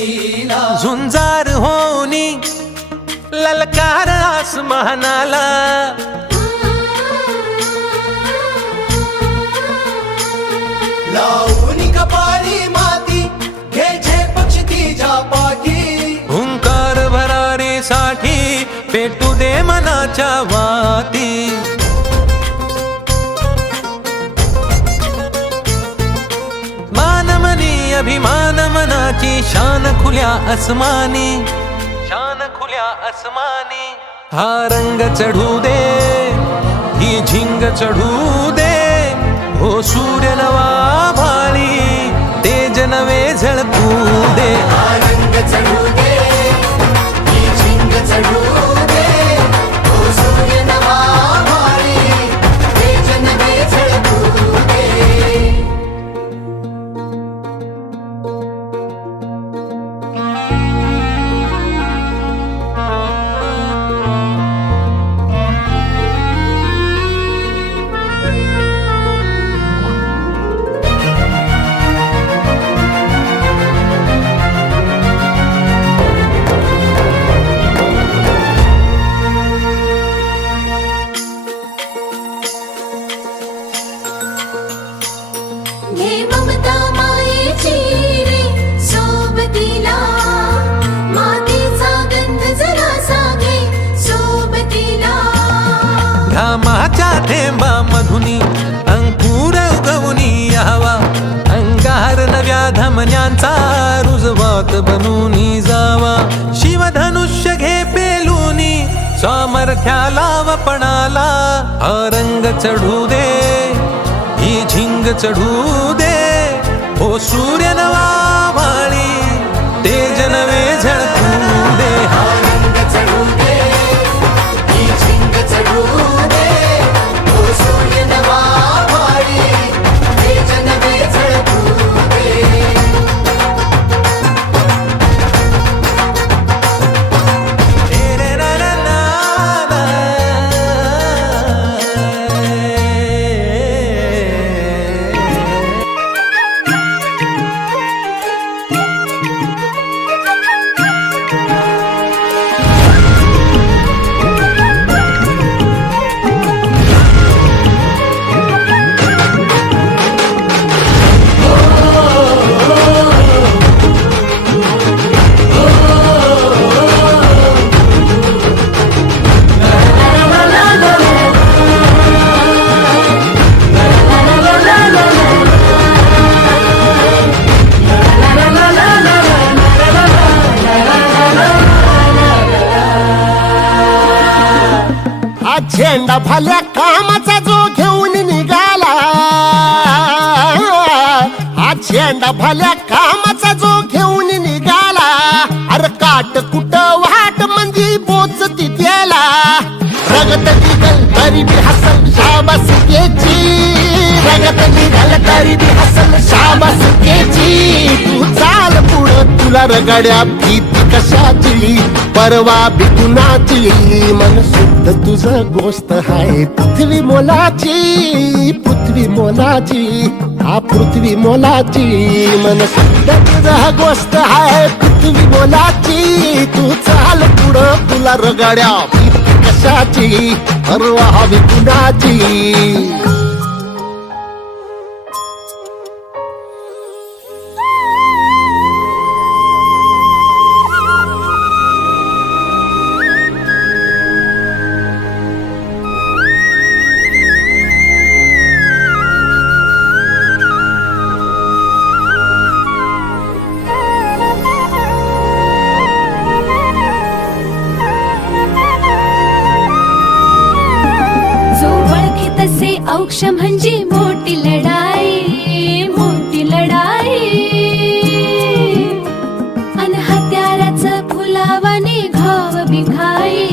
लीला झुंजार होनी ललकार आसमानाला लावणी कपाळी माती घे झेपक्ष तिच्या पाठी हुंकार भरारीसाठी पेटू दे मनाच्या वाती मानमनी अभिमान मनाची शान खुल्या आसमानी शान खुल्या आसमानी हा रंग चढू दे ही झिंग चढू दे हो सूर्य नवा भाळी तेज नवे झळकू दे रंग चढू दे ही झिंग चढू दे ओ सूर्य नवा भाळी तेज नवे झळकू दे घे ममता मायेची रे सोबतीला मातीचा गंध जरासा घे सोबतीला घामाच्या थेंबा मधुनी अंकुर उगवूनी यावा अंगार नव्या धमन्यांचा रुजवात बनूनी जावा शिवधनुष्य घे पेलूनी सामर्थ्याला वपणाला हा रंग चढू दे ही झिंग चढू दे हो सूर्य नवा भाळी तेज नवे झळकू दे रंग चढू दे ही झिंग चढू दे ओ सूर्य नवा भाळी तेज नवे झळकू दे झेंडा भल्या कामाचा जो घेऊन निघाला हा झेंडा भल्या कामाचा जो घेऊन निघाला अरे काट कुट वाट म्हणजे पोचती त्याला रगत निघल तरी बी हसल शाबासकीची रगत निघल तरी बी हसल शाबासकीची तू चाल पुढं तुला रगड्या भीती कशाची परवा बिकुनाची मन शुद्ध तुझं गोष्ट हाय पृथ्वी मोलाची हा पृथ्वी मोलाची मन शुद्ध तुझं गोष्ट हाय पृथ्वी मोलाची तू चाल पुढं तुला रगड्या भीती कशाची परवा बिकुनाची औक्ष म्हणजे मोठी लढाई अन हत्याराचं फुलावाने घाव बिघाई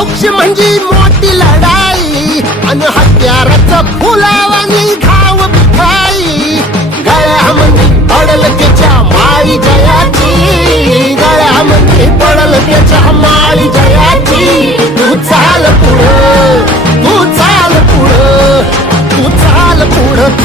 औक्ष म्हणजे मोठी लढाई अन हत्याराचं फुलावाने घाव बिघाई गळ्यामध्ये पडल त्याच्या माळी जयाची गळ्यामध्ये पडल त्याच्या माळी जयाची तू चाल पुढं तू चाल पुढं तू चाल पुढं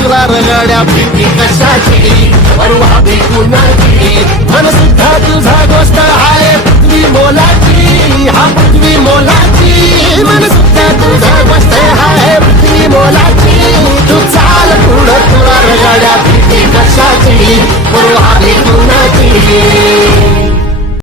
गड्या भीती कशाची परवा भेटूनाची मन सुद्धा तुझा गोष्ट आहे पृथ्वी मोलाची हा पृथ्वी मोलाची मन सुद्धा तुझा गोष्ट आहे पृथ्वी मोलाची तू चाल पुढं तुला गड्या भीती कशाची परवा भेटूनाची